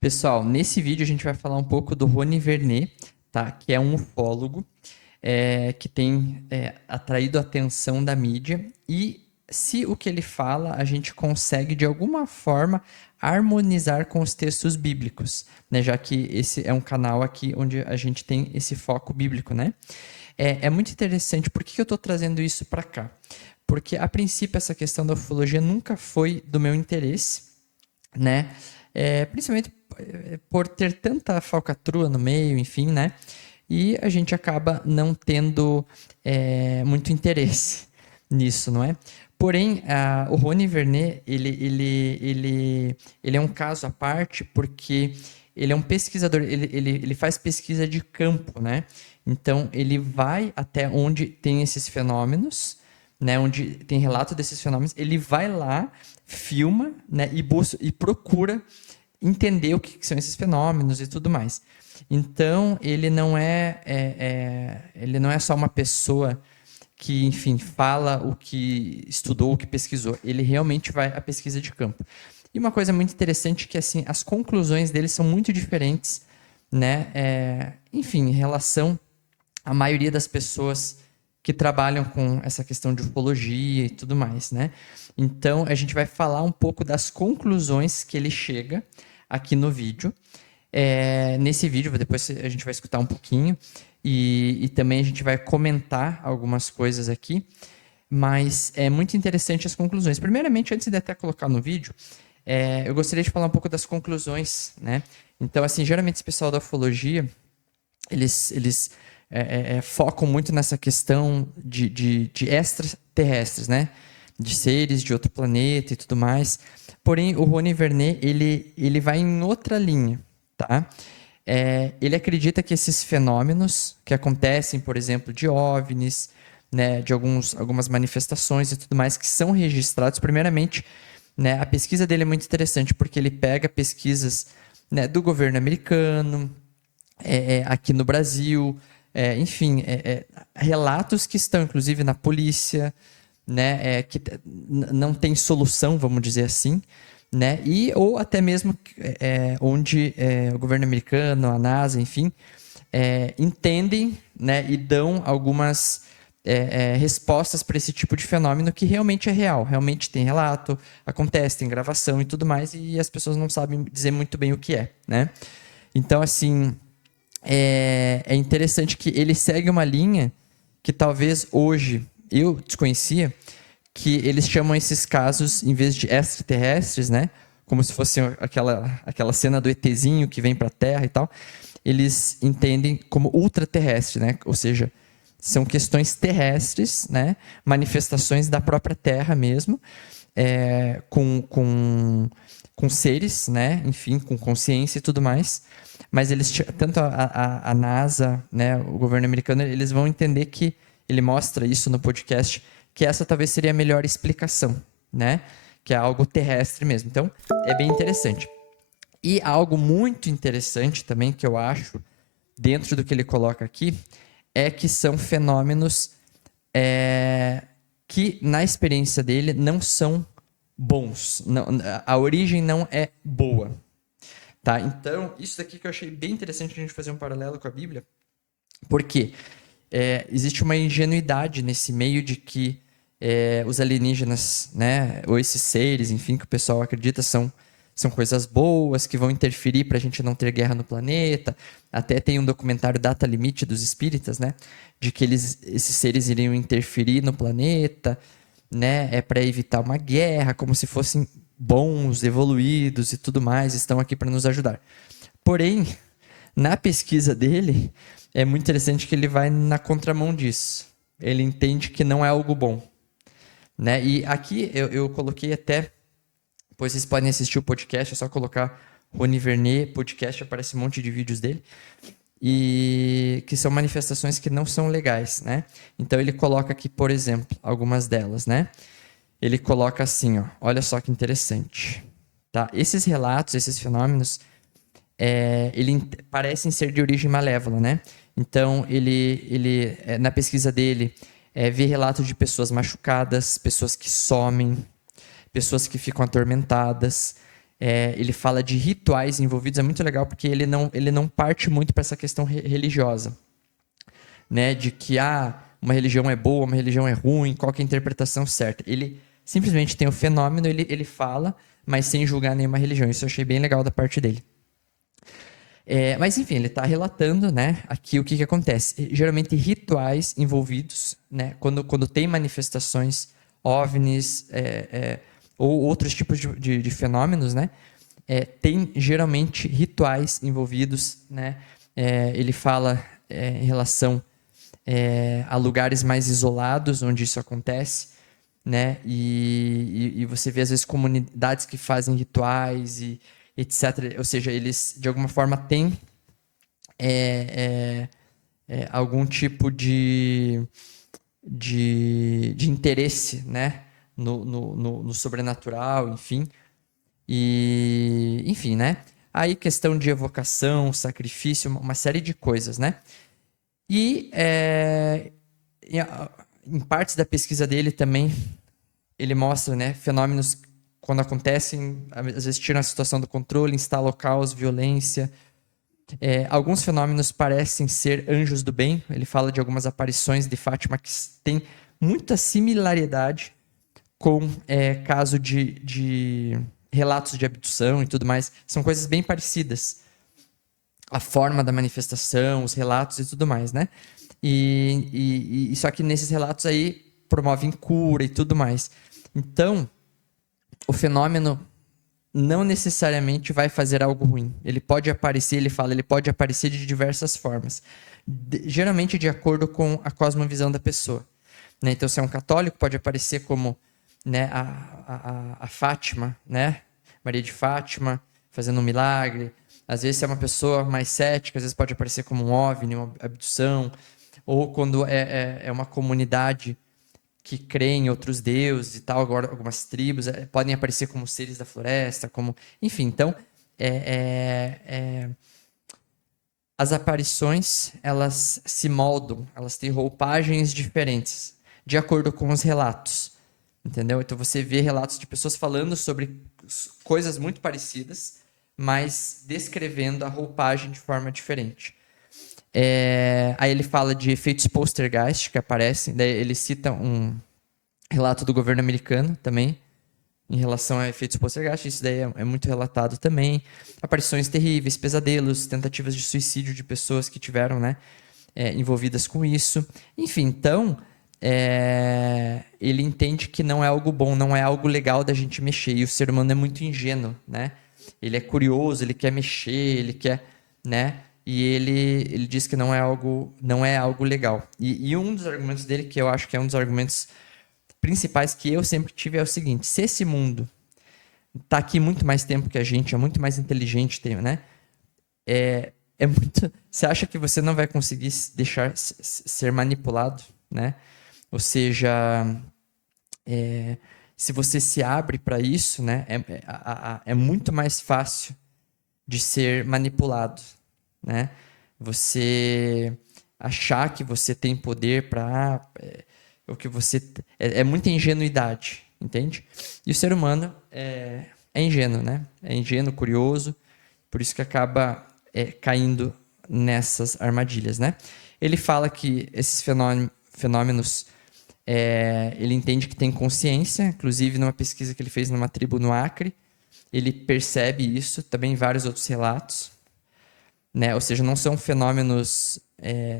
Pessoal, nesse vídeo a gente vai falar um pouco do Rony Vernet, tá? Que é um ufólogo que tem atraído a atenção da mídia e se o que ele fala a gente consegue de alguma forma harmonizar com os textos bíblicos, né? Já que esse é um canal aqui onde a gente tem esse foco bíblico, né? É muito interessante. Por que eu estou trazendo isso para cá? Porque, a princípio, essa questão da ufologia nunca foi do meu interesse, né? Principalmente por ter tanta falcatrua no meio, enfim, né? E a gente acaba não tendo muito interesse nisso, não é? Porém, o Rony Vernet, ele é um caso à parte porque ele é um pesquisador, ele faz pesquisa de campo, né? Então, ele vai até onde tem esses fenômenos, né? Onde tem relato desses fenômenos, ele vai lá, filma, né? E procura entender o que são esses fenômenos e tudo mais. Então, ele não é só uma pessoa que, enfim, fala o que estudou, o que pesquisou. Ele realmente vai à pesquisa de campo. E uma coisa muito interessante é que, assim, as conclusões dele são muito diferentes, né? Enfim, em relação à maioria das pessoas que trabalham com essa questão de ufologia e tudo mais, né? Então, a gente vai falar um pouco das conclusões que ele chega aqui no vídeo. Nesse vídeo, depois a gente vai escutar um pouquinho e também a gente vai comentar algumas coisas aqui, mas é muito interessante as conclusões. Primeiramente, antes de até colocar no vídeo, eu gostaria de falar um pouco das conclusões, né? Então, assim, geralmente esse pessoal da ufologia, eles focam muito nessa questão de extraterrestres, né? De seres de outro planeta e tudo mais. Porém, o Rony Vernet, ele vai em outra linha, tá? Ele acredita que esses fenômenos que acontecem, por exemplo, de OVNIs, né, de algumas manifestações e tudo mais que são registrados, primeiramente, né, a pesquisa dele é muito interessante porque ele pega pesquisas, né, do governo americano, aqui no Brasil, enfim, relatos que estão, inclusive, na polícia, né, que não tem solução, vamos dizer assim, né, ou até mesmo onde o governo americano, a NASA, enfim, entendem, né, e dão algumas respostas para esse tipo de fenômeno que realmente é real, realmente tem relato, acontece, tem gravação e tudo mais, e as pessoas não sabem dizer muito bem o que é, né? Então, assim, é interessante que ele segue uma linha que talvez hoje eu desconhecia, que eles chamam esses casos, em vez de extraterrestres, né? Como se fosse aquela cena do ETzinho que vem para a Terra e tal. Eles entendem como ultraterrestre, né? Ou seja, são questões terrestres, né? Manifestações da própria Terra mesmo, com seres, né? Enfim, com consciência e tudo mais. Mas eles, tanto a NASA, né? O governo americano, eles vão entender que ele mostra isso no podcast, que essa talvez seria a melhor explicação, né? Que é algo terrestre mesmo. Então, é bem interessante. E algo muito interessante também que eu acho, dentro do que ele coloca aqui, é que são fenômenos que, na experiência dele, não são bons. Não, a origem não é boa. Tá? Então, isso daqui que eu achei bem interessante a gente fazer um paralelo com a Bíblia, porque existe uma ingenuidade nesse meio de que os alienígenas, né, ou esses seres, enfim, que o pessoal acredita são coisas boas, que vão interferir para a gente não ter guerra no planeta. Até tem um documentário Data Limite dos Espíritas, né, de que esses seres iriam interferir no planeta, né, para evitar uma guerra, como se fossem bons, evoluídos e tudo mais, estão aqui para nos ajudar. Porém, na pesquisa dele, é muito interessante que ele vai na contramão disso. Ele entende que não é algo bom, né? E aqui eu coloquei até, pois vocês podem assistir o podcast, é só colocar Rony Vernet podcast, aparece um monte de vídeos dele, e que são manifestações que não são legais, né? Então ele coloca aqui, por exemplo, algumas delas, né? Ele coloca assim, ó, olha só que interessante, tá? Esses relatos, esses fenômenos, parecem ser de origem malévola, né? Então, ele na pesquisa dele, vê relatos de pessoas machucadas, pessoas que somem, pessoas que ficam atormentadas, Ele fala de rituais envolvidos, é muito legal porque ele não parte muito para essa questão religiosa, né? De que uma religião é boa, uma religião é ruim, qual que é a interpretação certa. Ele simplesmente tem o fenômeno, ele fala, mas sem julgar nenhuma religião. Isso eu achei bem legal da parte dele. Mas enfim, ele está relatando, né, aqui o que acontece. Geralmente rituais envolvidos, né, quando tem manifestações OVNIs ou outros tipos de fenômenos, né, tem geralmente rituais envolvidos, né. Ele fala em relação a lugares mais isolados onde isso acontece, né, e você vê às vezes comunidades que fazem rituais e etc. Ou seja, eles de alguma forma têm algum tipo de interesse, né, no sobrenatural, enfim. E, enfim, né? Aí questão de evocação, sacrifício, uma série de coisas, né? E em partes da pesquisa dele também, ele mostra, né, fenômenos quando acontecem, às vezes tiram a situação do controle, instala o caos, violência. Alguns fenômenos parecem ser anjos do bem. Ele fala de algumas aparições de Fátima que têm muita similaridade com caso de relatos de abdução e tudo mais. São coisas bem parecidas. A forma da manifestação, os relatos e tudo mais, né? E só que nesses relatos aí promovem cura e tudo mais. Então, o fenômeno não necessariamente vai fazer algo ruim. Ele pode aparecer, ele fala, ele pode aparecer de diversas formas. Geralmente de acordo com a cosmovisão da pessoa. Né? Então, se é um católico, pode aparecer como, né, a Fátima, né? Maria de Fátima, fazendo um milagre. Às vezes, se é uma pessoa mais cética, às vezes pode aparecer como um OVNI, uma abdução. Ou quando é uma comunidade que crê em outros deuses e tal, agora algumas tribos podem aparecer como seres da floresta, como, enfim, então as aparições elas se moldam, elas têm roupagens diferentes de acordo com os relatos, entendeu? Então você vê relatos de pessoas falando sobre coisas muito parecidas, mas descrevendo a roupagem de forma diferente. Aí ele fala de efeitos poltergeist que aparecem, daí ele cita um relato do governo americano também, em relação a efeitos poltergeist, isso daí é muito relatado também. Aparições terríveis, pesadelos, tentativas de suicídio de pessoas que tiveram, né, envolvidas com isso. Enfim, então, ele entende que não é algo bom, não é algo legal da gente mexer, e o ser humano é muito ingênuo, né? Ele é curioso, ele quer mexer, ele quer, né? E ele diz que não é algo legal. E um dos argumentos dele, que eu acho que é um dos argumentos principais que eu sempre tive, é o seguinte: se esse mundo está aqui muito mais tempo que a gente, é muito mais inteligente, né? Você acha que você não vai conseguir deixar ser manipulado, né? Ou seja, se você se abre para isso, né? É muito mais fácil de ser manipulado, né? Você achar que você tem poder para o que você é muita ingenuidade, entende? E o ser humano é ingênuo, né? É ingênuo, curioso, por isso que acaba caindo nessas armadilhas, né? Ele fala que esses fenômenos ele entende que tem consciência, inclusive numa pesquisa que ele fez numa tribo no Acre, ele percebe isso, também em vários outros relatos, né? Ou seja, não são fenômenos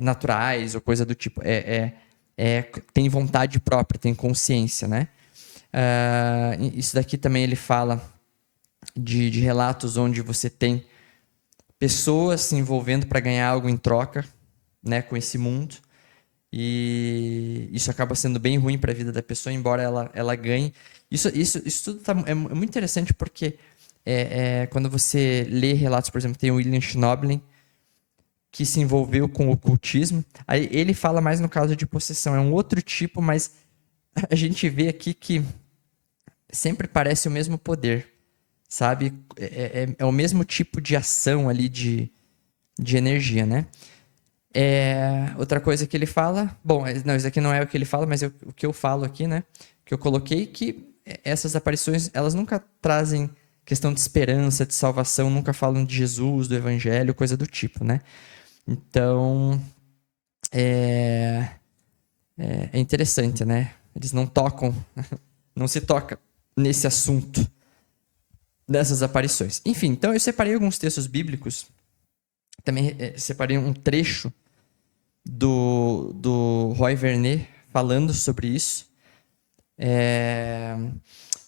naturais ou coisa do tipo, tem vontade própria, tem consciência, né? Isso daqui também ele fala de relatos onde você tem pessoas se envolvendo para ganhar algo em troca, né, com esse mundo, e isso acaba sendo bem ruim para a vida da pessoa, embora ela ganhe. Isso tudo é muito interessante porque quando você lê relatos, por exemplo, tem o William Schnoblin, que se envolveu com o ocultismo. Aí ele fala mais no caso de possessão, é um outro tipo, mas a gente vê aqui que sempre parece o mesmo poder, sabe? É o mesmo tipo de ação ali de energia, né? Outra coisa que ele fala, bom, não, isso aqui não é o que ele fala, mas o que eu falo aqui, né? Que eu coloquei que essas aparições, elas nunca trazem questão de esperança, de salvação, nunca falam de Jesus, do evangelho, coisa do tipo, né? Então, é interessante, né? Eles não tocam, não se toca nesse assunto dessas aparições. Enfim, então eu separei alguns textos bíblicos, também separei um trecho do Roy Vernet falando sobre isso,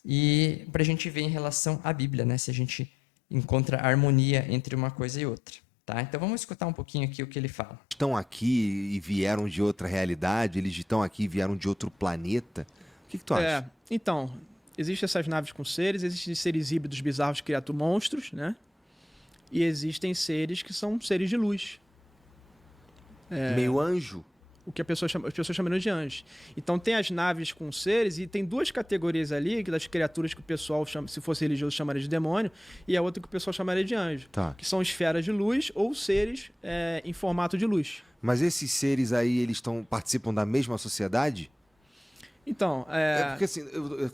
e para a gente ver em relação à Bíblia, né? Se a gente encontra harmonia entre uma coisa e outra. Tá? Então vamos escutar um pouquinho aqui o que ele fala. Estão aqui e vieram de outra realidade, eles estão aqui e vieram de outro planeta. O que tu acha? Então, existem essas naves com seres, existem seres híbridos bizarros que criam monstros, né? E existem seres que são seres de luz. Meio anjo? O que as pessoas chamam de anjos. Então tem as naves com seres e tem duas categorias ali, que das criaturas que o pessoal chama, se fosse religioso, chamaria de demônio, e a outra que o pessoal chamaria de anjo. Tá. Que são esferas de luz ou seres em formato de luz. Mas esses seres aí, eles participam da mesma sociedade? Então, porque assim,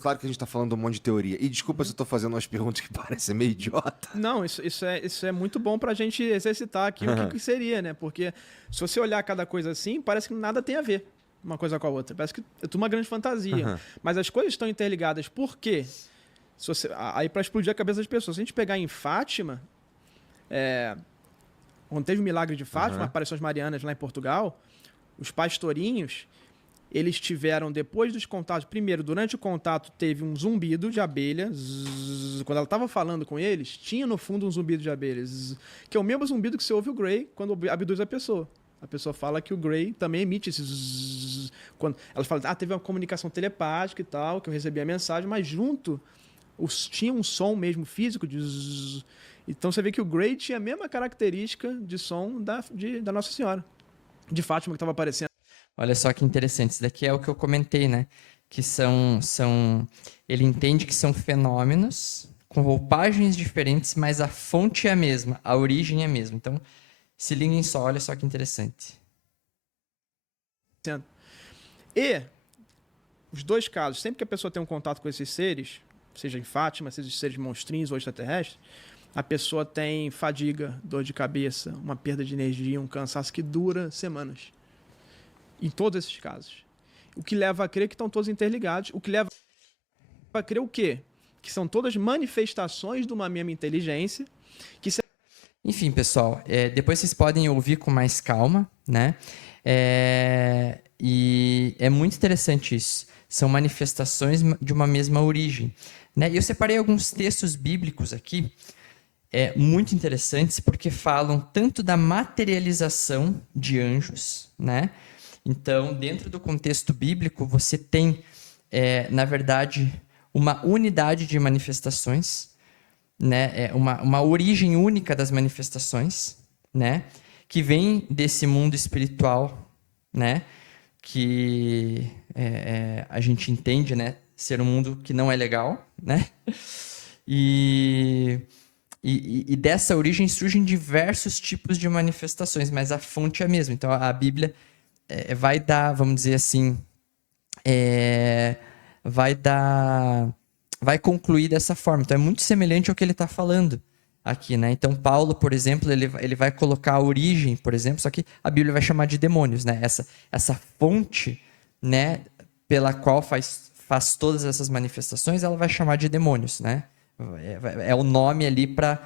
claro que a gente tá falando um monte de teoria. E desculpa se eu tô fazendo umas perguntas que parecem meio idiota. Não, isso é muito bom pra gente exercitar aqui o que seria, né? Porque se você olhar cada coisa assim, parece que nada tem a ver uma coisa com a outra. Parece que é tudo uma grande fantasia. Mas as coisas estão interligadas. Por quê? Aí pra explodir a cabeça das pessoas. Se a gente pegar em Fátima, quando teve o milagre de Fátima, aparições marianas lá em Portugal, os pastorinhos, eles tiveram, depois dos contatos, primeiro, durante o contato, teve um zumbido de abelha. Quando ela estava falando com eles, tinha no fundo um zumbido de abelha. Que é o mesmo zumbido que você ouve o Grey quando abduz a pessoa. A pessoa fala que o Grey também emite esse quando elas falam, teve uma comunicação telepática e tal, que eu recebi a mensagem, mas junto tinha um som mesmo físico de. Então você vê que o Grey tinha a mesma característica de som da Nossa Senhora, de Fátima, que estava aparecendo. Olha só que interessante, isso daqui é o que eu comentei, né? Que ele entende que são fenômenos com roupagens diferentes, mas a fonte é a mesma, a origem é a mesma. Então, se liguem só, olha só que interessante. E os dois casos, sempre que a pessoa tem um contato com esses seres, seja em Fátima, seja seres monstrinhos ou extraterrestres, a pessoa tem fadiga, dor de cabeça, uma perda de energia, um cansaço que dura semanas. Em todos esses casos. O que leva a crer que estão todos interligados. O que leva a crer o quê? Que são todas manifestações de uma mesma inteligência. Enfim, pessoal, depois vocês podem ouvir com mais calma, né? E é muito interessante isso. São manifestações de uma mesma origem, né? E eu separei alguns textos bíblicos aqui, muito interessantes, porque falam tanto da materialização de anjos, né? Então, dentro do contexto bíblico, você tem, na verdade, uma unidade de manifestações, né? Uma origem única das manifestações, né? Que vem desse mundo espiritual, né? Que a gente entende, né? Ser um mundo que não é legal, né? E dessa origem surgem diversos tipos de manifestações, mas a fonte é a mesma. Então, a Bíblia vai dar, vamos dizer assim, vai concluir dessa forma. Então, é muito semelhante ao que ele está falando aqui, né? Então, Paulo, por exemplo, ele vai colocar a origem, por exemplo, só que a Bíblia vai chamar de demônios, né? Essa fonte, né, pela qual faz todas essas manifestações, ela vai chamar de demônios, né? É o nome ali para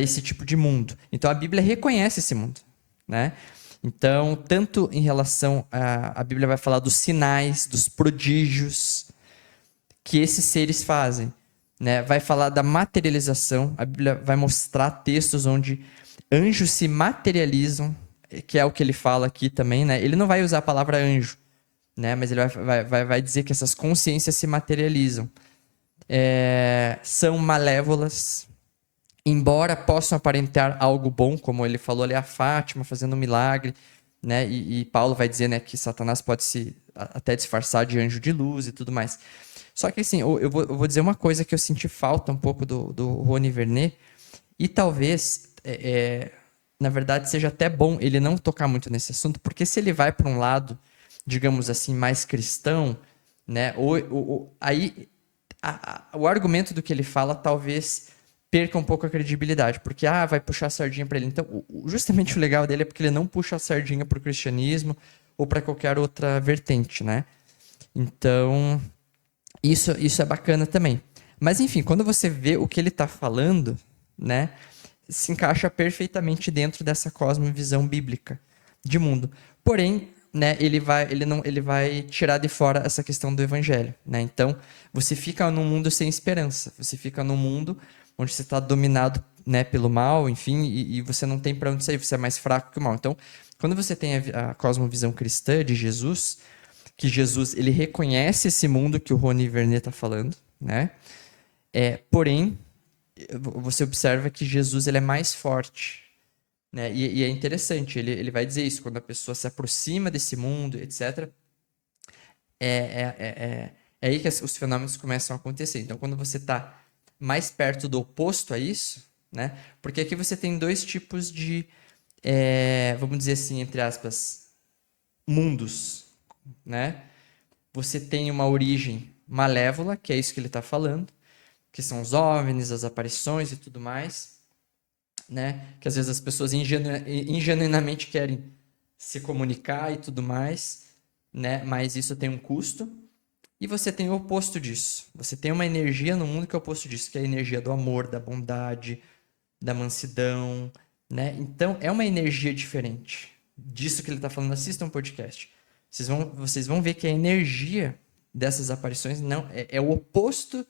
esse tipo de mundo. Então, a Bíblia reconhece esse mundo, né? Então, tanto em relação a Bíblia vai falar dos sinais, dos prodígios que esses seres fazem, né? Vai falar da materialização. A Bíblia vai mostrar textos onde anjos se materializam, que é o que ele fala aqui também, né? Ele não vai usar a palavra anjo, né? Mas ele vai dizer que essas consciências se materializam. São malévolas, embora possam aparentar algo bom, como ele falou ali a Fátima fazendo um milagre, né? E Paulo vai dizer, né, que Satanás pode se até disfarçar de anjo de luz e tudo mais. Só que assim, eu vou dizer uma coisa que eu senti falta um pouco do Rony Vernet, e talvez, na verdade, seja até bom ele não tocar muito nesse assunto, porque se ele vai para um lado, digamos assim, mais cristão, né, aí o argumento do que ele fala talvez perca um pouco a credibilidade, porque vai puxar a sardinha para ele. Então, justamente o legal dele é porque ele não puxa a sardinha para o cristianismo ou para qualquer outra vertente, né? Então, isso é bacana também. Mas, enfim, quando você vê o que ele está falando, né, se encaixa perfeitamente dentro dessa cosmovisão bíblica de mundo. Porém, né, ele vai tirar de fora essa questão do evangelho, né? Então, você fica num mundo sem esperança. Você fica num mundo onde você está dominado, né, pelo mal, enfim, e você não tem para onde sair. Você é mais fraco que o mal. Então, quando você tem a cosmovisão cristã de Jesus, que Jesus ele reconhece esse mundo que o Rony Vernet está falando, né? Porém, você observa que Jesus ele é mais forte, né? E é interessante, ele vai dizer isso, quando a pessoa se aproxima desse mundo, etc. É aí que os fenômenos começam a acontecer. Então, quando você está mais perto do oposto a isso, né? Porque aqui você tem dois tipos de, vamos dizer assim, entre aspas, mundos, né? Você tem uma origem malévola, que é isso que ele está falando, que são os OVNIs, as aparições e tudo mais, né? Que às vezes as pessoas ingenuinamente querem se comunicar e tudo mais, né? Mas isso tem um custo. E você tem o oposto disso. Você tem uma energia no mundo que é o oposto disso, que é a energia do amor, da bondade, da mansidão, né? Então, é uma energia diferente disso que ele está falando. Assistam um podcast. Vocês vão ver que a energia dessas aparições não é o oposto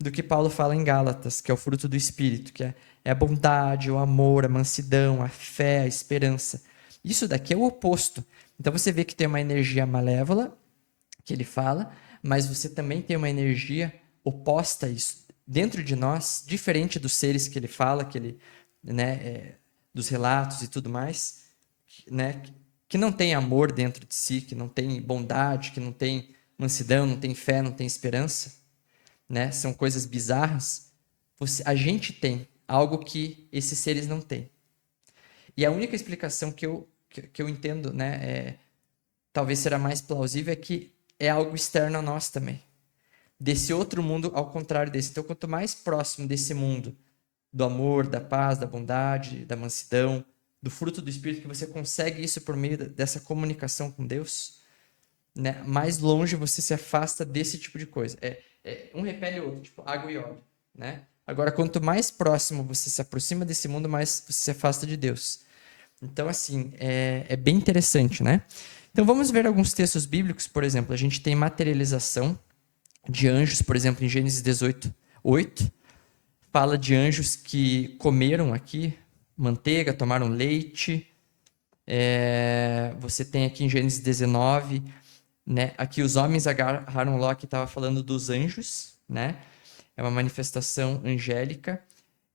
do que Paulo fala em Gálatas, que é o fruto do Espírito, que é a bondade, o amor, a mansidão, a fé, a esperança. Isso daqui é o oposto. Então, você vê que tem uma energia malévola, que ele fala, mas você também tem uma energia oposta a isso, dentro de nós, diferente dos seres que ele fala, que ele, né, dos relatos e tudo mais, né, que não tem amor dentro de si, que não tem bondade, que não tem mansidão, não tem fé, não tem esperança, né, são coisas bizarras. A gente tem algo que esses seres não têm. E a única explicação que eu entendo, né, talvez será mais plausível, é que é algo externo a nós também. Desse outro mundo, ao contrário desse. Então, quanto mais próximo desse mundo, do amor, da paz, da bondade, da mansidão, do fruto do Espírito, que você consegue isso por meio dessa comunicação com Deus, né, mais longe você se afasta desse tipo de coisa. Um repele o outro, tipo água e óleo, né? Agora, quanto mais próximo você se aproxima desse mundo, mais você se afasta de Deus. Então, assim, é bem interessante, né? Então, vamos ver alguns textos bíblicos. Por exemplo, a gente tem materialização de anjos, por exemplo, em Gênesis 18:8, fala de anjos que comeram aqui manteiga, tomaram leite. Você tem aqui em Gênesis 19, né? Aqui os homens agarraram Ló, que estava falando dos anjos, né? É uma manifestação angélica,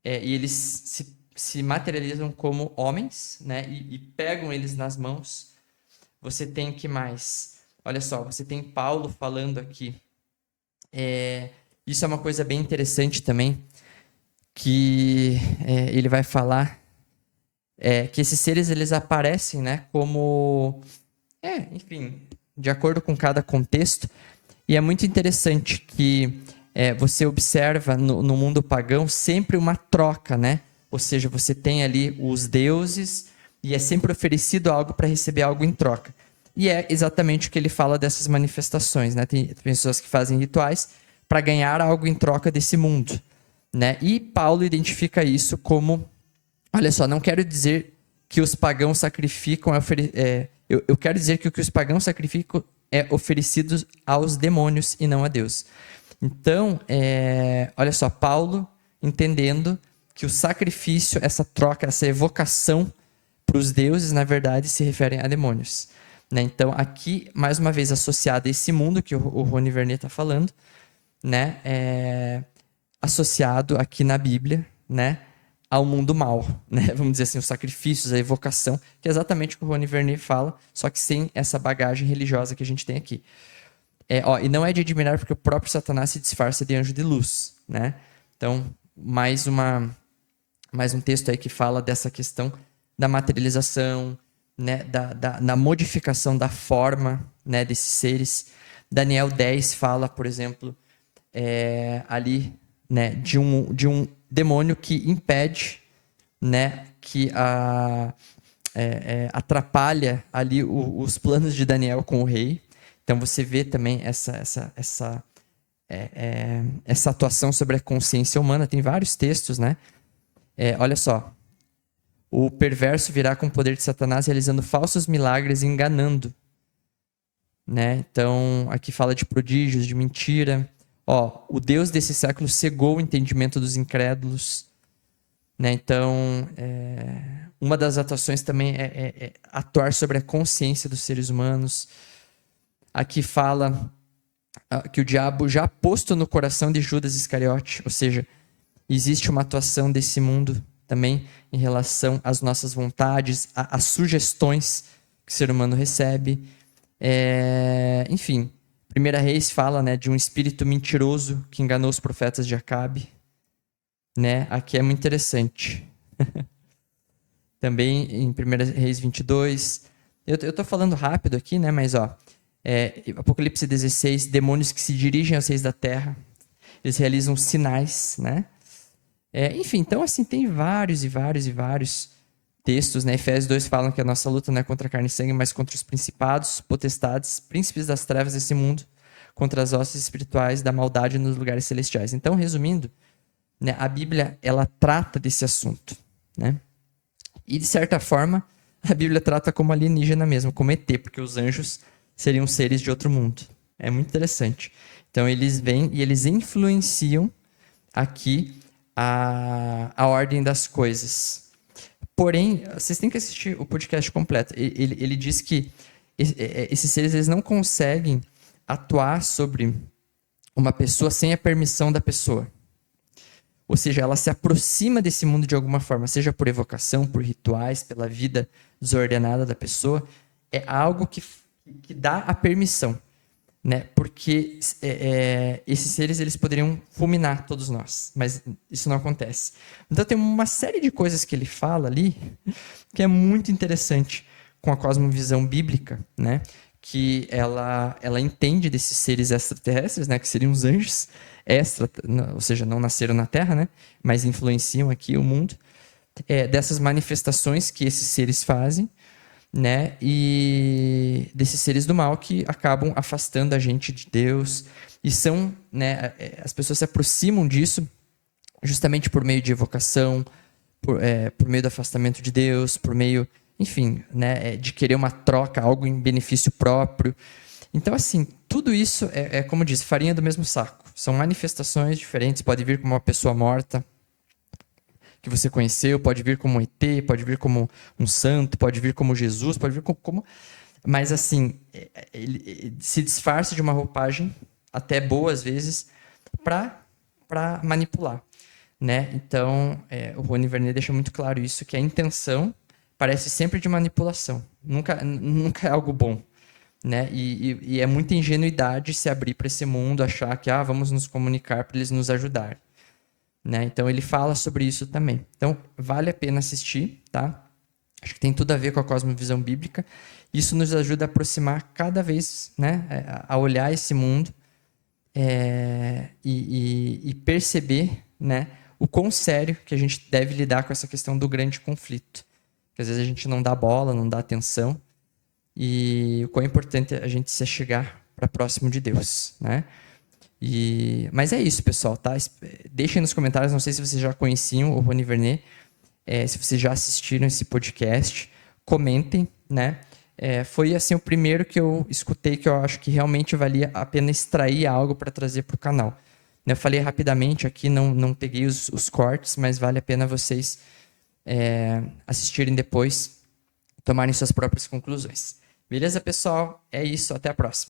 e eles se materializam como homens, né? E pegam eles nas mãos. Você tem que mais? Olha só, você tem Paulo falando aqui. Isso é uma coisa bem interessante também, que ele vai falar que esses seres eles aparecem, né, como, enfim, de acordo com cada contexto. E é muito interessante que você observa no mundo pagão sempre uma troca, né? Ou seja, você tem ali os deuses e é sempre oferecido algo para receber algo em troca. E é exatamente o que ele fala dessas manifestações, né? Tem pessoas que fazem rituais para ganhar algo em troca desse mundo, né? E Paulo identifica isso como, olha só, não quero dizer que os pagãos sacrificam, eu quero dizer que o que os pagãos sacrificam é oferecido aos demônios e não a Deus. Então, olha só, Paulo entendendo que o sacrifício, essa troca, essa evocação para os deuses, na verdade, se referem a demônios, né? Então, aqui, mais uma vez, associado a esse mundo que o Rony Vernet está falando, né? Associado aqui na Bíblia, né? Ao mundo mal, né? Vamos dizer assim, os sacrifícios, a evocação, que é exatamente o que o Rony Vernet fala, só que sem essa bagagem religiosa que a gente tem aqui. E não é de admirar porque o próprio Satanás se disfarça de anjo de luz, né? Então, mais um texto aí que fala dessa questão da materialização, né? Da modificação da forma, né? Desses seres. Daniel 10 fala, por exemplo, ali, né? de um demônio que impede, né, que atrapalha ali os planos de Daniel com o rei. Então você vê também essa atuação sobre a consciência humana. Tem vários textos, né? Olha só. O perverso virá com o poder de Satanás, realizando falsos milagres e enganando. Né? Então, aqui fala de prodígios, de mentira. O Deus desse século cegou o entendimento dos incrédulos. Né? Então, uma das atuações também é atuar sobre a consciência dos seres humanos. Aqui fala que o diabo já posto no coração de Judas Iscariote, ou seja, existe uma atuação desse mundo também em relação às nossas vontades, às sugestões que o ser humano recebe. Enfim, 1 Reis fala, né, de um espírito mentiroso que enganou os profetas de Acabe. Né? Aqui é muito interessante. Também em 1 Reis 22. Eu estou falando rápido aqui, né? Mas Apocalipse 16, demônios que se dirigem aos reis da terra. Eles realizam sinais, né? Enfim, então assim, tem vários textos, né? Efésios 2 falam que a nossa luta não é contra carne e sangue, mas contra os principados, potestades, príncipes das trevas desse mundo, contra as hostes espirituais da maldade nos lugares celestiais. Então, resumindo, né, a Bíblia, ela trata desse assunto, né? E, de certa forma, a Bíblia trata como alienígena mesmo, como ET, porque os anjos seriam seres de outro mundo. É muito interessante. Então, eles vêm e eles influenciam aqui a ordem das coisas. Porém, vocês têm que assistir o podcast completo. Ele diz que esses seres eles não conseguem atuar sobre uma pessoa sem a permissão da pessoa. Ou seja, ela se aproxima desse mundo de alguma forma, seja por evocação, por rituais, pela vida desordenada da pessoa. É algo que dá a permissão. Né? Porque esses seres eles poderiam fulminar todos nós, mas isso não acontece. Então tem uma série de coisas que ele fala ali que é muito interessante com a cosmovisão bíblica, né? Que ela entende desses seres extraterrestres, né? Que seriam os anjos ou seja, não nasceram na Terra, né? Mas influenciam aqui o mundo, dessas manifestações que esses seres fazem. Né? E desses seres do mal que acabam afastando a gente de Deus e são, né? As pessoas se aproximam disso justamente por meio de evocação, por meio do afastamento de Deus, por meio, enfim, né? De querer uma troca, algo em benefício próprio. Então, assim, tudo isso como diz, farinha do mesmo saco. São manifestações diferentes, pode vir como uma pessoa morta que você conheceu, pode vir como um ET, pode vir como um santo, pode vir como Jesus, pode vir como... Mas, assim, ele se disfarça de uma roupagem, até boa às vezes, para manipular. Né? Então, o Rony Vernet deixa muito claro isso, que a intenção parece sempre de manipulação. Nunca é algo bom. Né? E é muita ingenuidade se abrir para esse mundo, achar que vamos nos comunicar para eles nos ajudar. Né? Então, ele fala sobre isso também. Então, vale a pena assistir, tá? Acho que tem tudo a ver com a cosmovisão bíblica. Isso nos ajuda a aproximar cada vez, né? A olhar esse mundo e perceber, né? O quão sério que a gente deve lidar com essa questão do grande conflito. Que às vezes a gente não dá bola, não dá atenção. E o quão importante é a gente se chegar para próximo de Deus, né? Mas é isso, pessoal, tá? Deixem nos comentários, não sei se vocês já conheciam o Rony Vernet, se vocês já assistiram esse podcast, comentem, né? Foi assim o primeiro que eu escutei que eu acho que realmente valia a pena extrair algo para trazer para o canal. Eu falei rapidamente aqui, não peguei os cortes, mas vale a pena vocês assistirem depois, tomarem suas próprias conclusões. Beleza, pessoal? É isso, até a próxima.